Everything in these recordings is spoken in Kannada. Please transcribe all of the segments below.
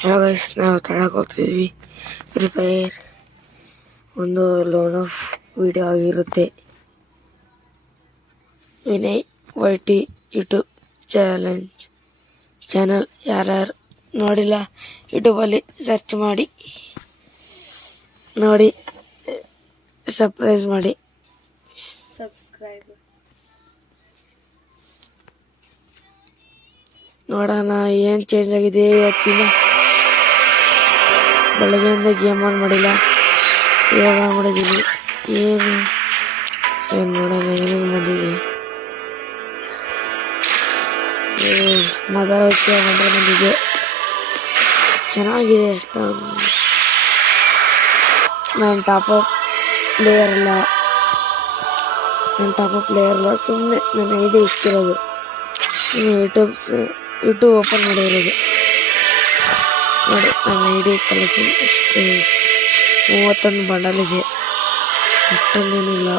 ಹಲೋ ಗೈಸ್, ನಾವು ತಳಕ್ಕೆ ಹೋಗ್ತಿದ್ವಿ. ಫ್ರೀ ಫೈರ್ ಒಂದು ಲೋನ್ ಆಫ್ ವಿಡಿಯೋ ಆಗಿರುತ್ತೆ. ವಿನಯ್ ವೈಟಿ ಯೂಟ್ಯೂಬ್ ಚಾನಲ್ ಯಾರ್ಯಾರು ನೋಡಿಲ್ಲ ಯೂಟ್ಯೂಬಲ್ಲಿ ಸರ್ಚ್ ಮಾಡಿ ನೋಡಿ, ಸಬ್ಸ್ಕ್ರೈಬ್ ಮಾಡಿ. ನೋಡೋಣ ಏನು ಚೇಂಜ್ ಆಗಿದೆ ಇವತ್ತಿನ. ಬೆಳಗ್ಗೆಯಿಂದ ಗೇಮ್ ಆನ್ ಮಾಡಿಲ್ಲ, ಇವಾಗ ಮಾಡಿದ್ದೀನಿ. ಏನು ನೋಡೋಣ ಏನೇನು ಬಂದಿದೆ. ಮದರಕ್ಕೆ ಬಂದಿದೆ, ಚೆನ್ನಾಗಿದೆ. ಅಷ್ಟೊಂದು ನಾನು ಟಾಪ್ ಅಪ್ ಪ್ಲೇಯರ್ ಇಲ್ಲ, ಸುಮ್ಮನೆ ನನ್ನ ಐಡಿ ಇಷ್ಟಿರೋದು. ಯೂಟ್ಯೂಬ್ ಓಪನ್ ಮಾಡಿರೋದು ನೋಡಿ. ನನ್ನ ಐಡಿ ಕಲೆಕ್ಷನ್ ಇಷ್ಟೇ 31 ಬಂಡಲ್ ಇದೆ, ಅಷ್ಟೊಂದೇನಿಲ್ಲ.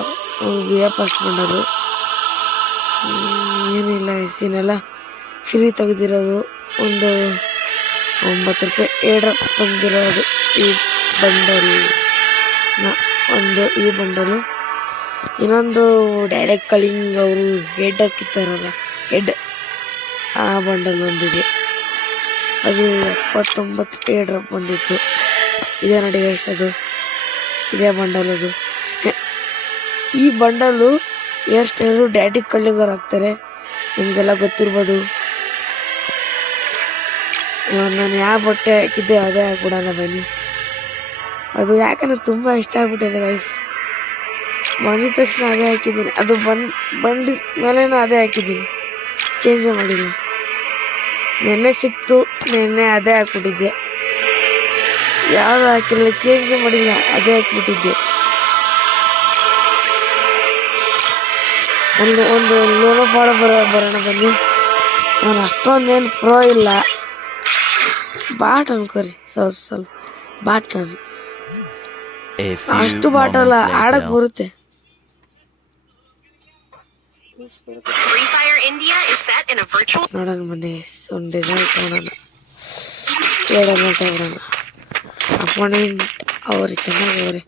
BF ಬಂಡಲು ಏನಿಲ್ಲ. ಎಸ್ಸಿನೆಲ್ಲ ಫ್ರೀ ತೆಗೆದಿರೋದು. ಒಂದು 9 ರೂಪಾಯಿ ಏಡ್ರಪ್ ಬಂದಿರೋದು ಈ ಬಂಡಲು. ಇನ್ನೊಂದು ಡೈರೆಕ್ಟ್ ಕಳಿಂಗ್ ಅವರು ಹೆಡ್ ಹಾಕಿತ್ತಾರಲ್ಲ, ಹೆಡ್ ಆ ಬಂಡಲ್ ಒಂದಿದೆ, ಅದು 79 ಏಡ್ರಪ್ ಬಂದಿತ್ತು. ಇದೇ ನೋಡಿ ಗೈಸ್, ಅದು ಇದೇ ಬಂಡಲ್. ಅದು ಈ ಬಂಡಲು ಹೇರ್ ಸ್ಟೈಲು ಡ್ಯಾಡಿ ಕಳ್ಳಿಂಗರ್ ಹಾಕ್ತಾರೆ, ನಿಮಗೆಲ್ಲ ಗೊತ್ತಿರ್ಬೋದು. ಇವಾಗ ನಾನು ಯಾವ ಬಟ್ಟೆ ಹಾಕಿದ್ದೆ ಅದೇ ಹಾಕ್ಬಿಡೋಣ ಬನ್ನಿ. ಅದು ಯಾಕಂದ್ರೆ ತುಂಬ ಇಷ್ಟ ಆಗ್ಬಿಟ್ಟಿದೆ ಗೈಸ್. ಬಂದಿದ ತಕ್ಷಣ ಅದೇ ಹಾಕಿದ್ದೀನಿ, ಅದು ಬಂದ ಮೇಲೇನೂ ಅದೇ ಹಾಕಿದ್ದೀನಿ, ಚೇಂಜೇ ಮಾಡಿಲ್ಲ. ನೆನ್ನೆ ಸಿಕ್ತು, ನೆನ್ನೆ ಅದೇ ಹಾಕ್ಬಿಟ್ಟಿದ್ದೆ. ಯಾವುದು ಹಾಕಿಲ್ಲ, ಚೇಂಜ್ ಮಾಡಿಲ್ಲ, ಅದೇ ಹಾಕ್ಬಿಟ್ಟಿದ್ದೆ. ಒಂದು ಲೋನ ಫಾಳ ಬರೋಣ ಬನ್ನಿ. ನಾನು ಅಷ್ಟೊಂದೇನು ಪ್ರೋ ಇಲ್ಲ, ಬಾಟ್ ಅನ್ಕೋರಿ, ಸ್ವಲ್ಪ ಬಾಟ್. ನಾನು ಅಷ್ಟು ಬಾಟ್ ಅಲ್ಲ, ಆಡಕ್ ಬರುತ್ತೆ. ನೋಡೋಣ ಬನ್ನಿ, ಒಂದು ಡಿಸೈನ್ ನೋಡೋಣ, ಹೇಳೋಣ. ಅಪೋನೆಂಟ್ ಅವ್ರು ಚೆನ್ನಾಗವ್ರೆ,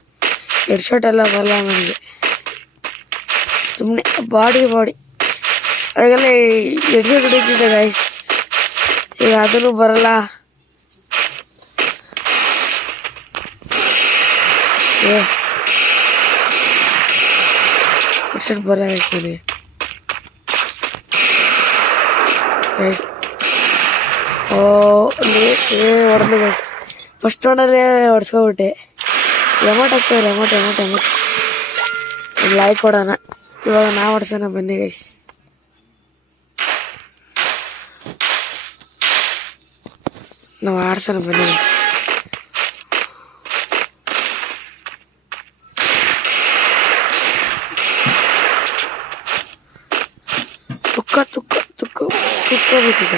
ಹೆಡ್ ಶಾಟ್ ಎಲ್ಲ ಬರಲ್ಲ ನನಗೆ, ಸುಮ್ಮನೆ ಬಾಡಿ ಅವಾಗೆಲ್ಲ ಹೆಡ್ ಶಾಟ್ ಹೊಡಿತಿದ್ದೆ ಗೈಸ್, ಈಗ ಅದನ್ನು ಬರಲ್ಲ. ಹೆಡ್ ಶಾಟ್ ಬರಲ್ಲ ನನಗೆ ಗೈಸ್. ಹೊಡೆದು ಗೈಸ್, ಫಸ್ಟ್ ರೌಂಡಲ್ಲೇ ಹೊಡ್ಸ್ಕೊಬಿಟ್ಟೆ. ಎಮೌಂಟ್ ಹಾಕ್ತಾರೆ, ಎಮೌಂಟ್ ಲೈಕ್ ಕೊಡೋಣ. ಇವಾಗ ನಾವು ಹೊಡ್ಸೋಣ ಬನ್ನಿ ಗೈಸ್. ನಾವು ಆಡ್ಸೋಣ ಬನ್ನಿ. ತುಕ್ಕ ಬೇಕಿದೆ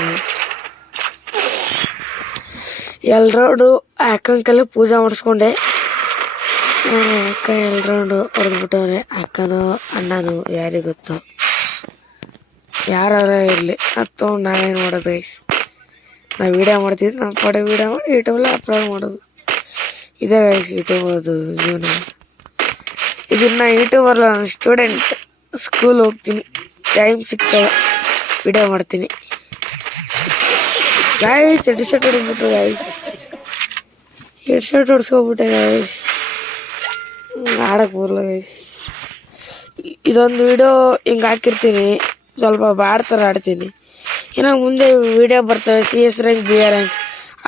ಎಲ್ರೌಂಡು ಅಕ್ಕಂಕಲ್ಲಿ ಪೂಜೆ ಮಾಡಿಸ್ಕೊಂಡೆ. ಅಕ್ಕ 2 ರೌಂಡು ಹೊಡೆದ್ಬಿಟ್ಟವ್ರೆ, ಅಕ್ಕನೋ ಅಣ್ಣನೋ ಯಾರಿಗೆ ಗೊತ್ತು, ಯಾರ ಇರಲಿ. ಅದು ತೊಗೊಂಡು ನಾವೇನು ಮಾಡೋದು ಗೈಸ್. ನಾವು ವೀಡಿಯೋ ಮಾಡ್ತಿದ್ವಿ, ನಮ್ಮ ಪಡೆ ವೀಡಿಯೋ ಮಾಡಿ ಯೂಟ್ಯೂಬಲ್ಲಿ ಅಪ್ಲೋಡ್ ಮಾಡೋದು. ಇದೇ ಗೈಸ್ ಯೂಟ್ಯೂಬ್ ಅದು ಜೀವನ. ಇದನ್ನ ಯೂಟ್ಯೂಬಲ್ಲ, ನಾನು ಸ್ಟೂಡೆಂಟ್, ಸ್ಕೂಲ್ ಹೋಗ್ತೀನಿ, ಟೈಮ್ ಸಿಗ್ತದೆ ವಿಡಿಯೋ ಮಾಡ್ತೀನಿ ಗೈಸ್. ಹೆಡ್ ಶಾಟ್ ಹೊಡೆದ್ಬಿಟ್ಟು ಗೈಸ್, ಹೆಡ್ ಶಾಟ್ ಹೊಡ್ಸ್ಕೊಬಿಟ್ಟೆ ಗೈಸ್, ಆಡಕ್ಕೆ ಬರಲ್ಲ ಗೈಸ್. ಇದೊಂದು ವಿಡಿಯೋ ಹಿಂಗೆ ಹಾಕಿರ್ತೀನಿ, ಸ್ವಲ್ಪ ಬ್ಯಾಡ್ ಥರ ಆಡ್ತೀನಿ. ಇನ್ನು ಮುಂದೆ ವಿಡಿಯೋ ಬರ್ತವೆ CS ರ್ಯಾಂಕ್ BR ರ್ಯಾಂಕ್,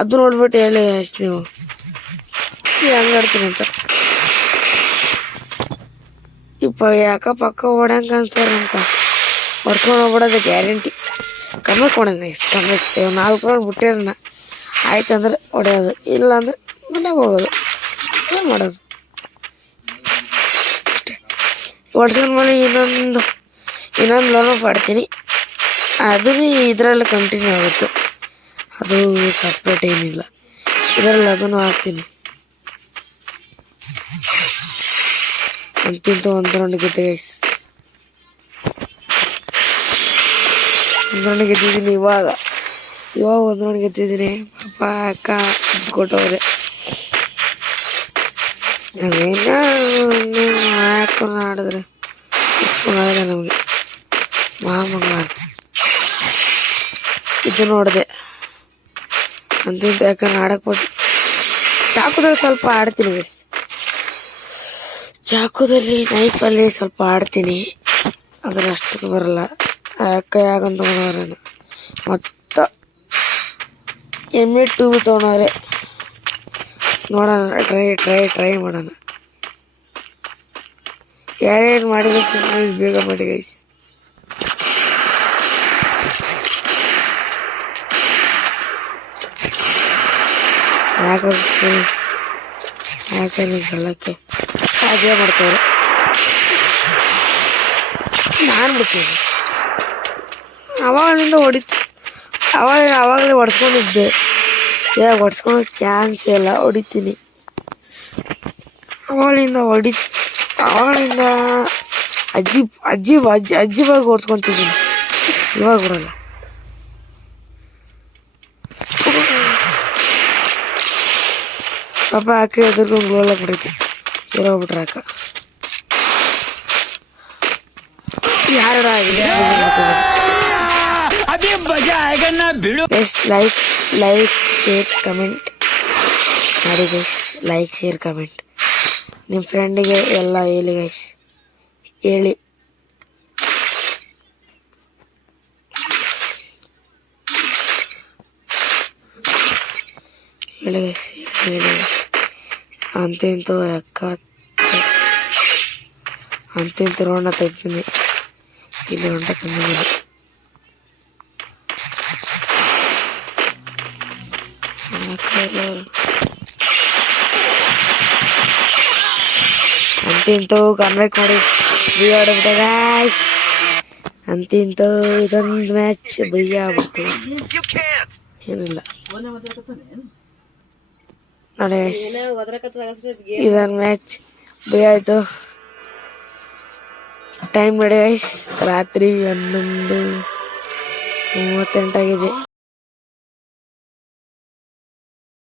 ಅದು ನೋಡ್ಬಿಟ್ಟು ಹೇಳಿ ಗೈಸ್ ನೀವು ಹೆಂಗೆ ಆಡ್ತೀನಿ ಅಂತ. ಅಕ್ಕಪಕ್ಕ ಹೊಡ್ಯಂಗೆ ಕಾಣಿಸ್ತಾರೆ ಅಂತ ಹೊಡ್ಸ್ಕೊಂಡು ಹೋಗ್ಬಿಡೋದು ಗ್ಯಾರಂಟಿ. ಕಮ್ಮಿ ಕೊಡೋಣ ಗೈಸ್, ಕಮ್ಮಿ 4 ರೌಂಡ್ ಬಿಟ್ಟಿರೋಣ. ಆಯ್ತು ಅಂದ್ರೆ ಹೊಡೆಯೋದು, ಇಲ್ಲ ಅಂದ್ರೆ ಮನೆಗೆ ಹೋಗೋದು. ಏನು ಮಾಡೋದು ಅಷ್ಟೇ. ಹೊಡ್ಸ್ಕೊಂಡ್ ಮೇಲೆ ಇನ್ನೊಂದು ಲೋನ್ ಆಫ್ ಆಡ್ತೀನಿ, ಅದೂ ಇದರಲ್ಲಿ ಕಂಟಿನ್ಯೂ ಆಗುತ್ತೆ. ಅದು ಸಪ್ರೇಟ್ ಏನಿಲ್ಲ, ಇದರಲ್ಲಿ ಅದನ್ನು ಹಾಕ್ತೀನಿ. ಅಂತಿಂತ 1 ರೌಂಡ್ ಗೆದ್ದೆ ಗೈಸ್, 1 ರೌಂಡ್ ಗೆದ್ದಿದ್ದೀನಿ. ಇವಾಗ ಇವಾಗ ಒಂದು ನೋಡಿ ಗೆದ್ದಿದ್ದೀನಿ. ಪಾಪ ಅಕ್ಕ ಕೊಟ್ಟವ್ರೆ. ನಾವೇನು ಹಾಕೊಂಡು ಆಡಿದ್ರೆ ಚೆನ್ನಾಗಿದೆ ನಮಗೆ. ಮಹಾಮಂಗಳ ಇದು ನೋಡಿದೆ ಅಂತೂ ಯಾಕಂದ್ರೆ ಆಡಕ್ಕೆ ಹೋಗಿ ಚಾಕುದಲ್ಲಿ ಸ್ವಲ್ಪ ಆಡ್ತೀನಿ ಗೈಸ್. ಚಾಕುದಲ್ಲಿ ನೈಫಲ್ಲಿ ಸ್ವಲ್ಪ ಆಡ್ತೀನಿ, ಅದ್ರ ಅಷ್ಟಕ್ಕೆ ಬರಲ್ಲ. ಅಕ್ಕ ಯಾಕಂತ ತೊಗೊಂಡವ್ರೆ ಮತ್ತು M2 ತೊಗೊಂಡವ್ರೆ. ನೋಡೋಣ, ಟ್ರೈ ಮಾಡೋಣ. ಯಾರೇನು ಮಾಡಿದ್ರೆ ಬೇಗ ಮಾಡಿ ಗೈಸ್. ಯಾಕಂದ್ರೆ ಗಲ್ಲಕ್ಕೆ ಸಾಧ್ಯ ಮಾಡ್ತವ್ರೆ. ನಾನು ಬಿಡ್ತೀನಿ. ಅವಾಗಲಿಂದ ಅವಾಗಲೇ ಹೊಡ್ಸ್ಕೊಂಡಿದ್ದೆ. ಇವಾಗ ಹೊಡ್ಸ್ಕೊಳೋ ಚಾನ್ಸ್ ಇಲ್ಲ. ಹೊಡಿತೀನಿ ಅವಾಗಲಿಂದ ಅಜ್ಜಿ ಬಗ್ಗೆ ಹೊಡ್ಸ್ಕೊತಿದ್ದೀನಿ. ಇವಾಗ ಬಿಡಲ್ಲ. ಪಾಪ ಅಕ್ಕ ಎದುರ್ಕೊಂಡು ಗೋಲ ಬಿಡೈತಿ. ಇರೋಗ್ಬಿಟ್ರೆ ಅಕ್ಕ ಯಾರ ಲೈಕ್ ಶೇರ್ ಕಮೆಂಟ್ ಮಾಡಿ ಗೈಸ್. ಲೈಕ್ ಶೇರ್ ಕಮೆಂಟ್ ನಿಮ್ಮ ಫ್ರೆಂಡಿಗೆ ಎಲ್ಲ ಹೇಳಿ ಗೈಸ್. ಹೇಳಿ ಗೈಸ್, ಹೇಳಿ. ಅಂತಿಂತೂ ಅಕ್ಕ ಅಂತಿಂತೂ ರೋಣ ತೆಗ್ತೀನಿ. ಇಲ್ಲಿ ಹೊಂಟ ತಂದಿದ್ದೀನಿ. ಅಂತಿಂತೂ ಕಮ್ಬ್ಯಾಕ್ ಮಾಡಿ ಬೈಯಾಡ್ಬಿಟ್ಟೆ ಗಾಯ್ಸ್. ಅಂತಿಂತೂ ಇದೊಂದು ಮ್ಯಾಚ್ ಬೈಯಾಗ್ಬಿಟ್ಟು ಏನಿಲ್ಲ ನೋಡಿ. ಇದೊಂದು ಮ್ಯಾಚ್ ಬೈಯಾಯ್ತು. ಟೈಮ್ ನೋಡಿ ಗೈಸ್, ರಾತ್ರಿ 11:38 ಆಗಿದೆ.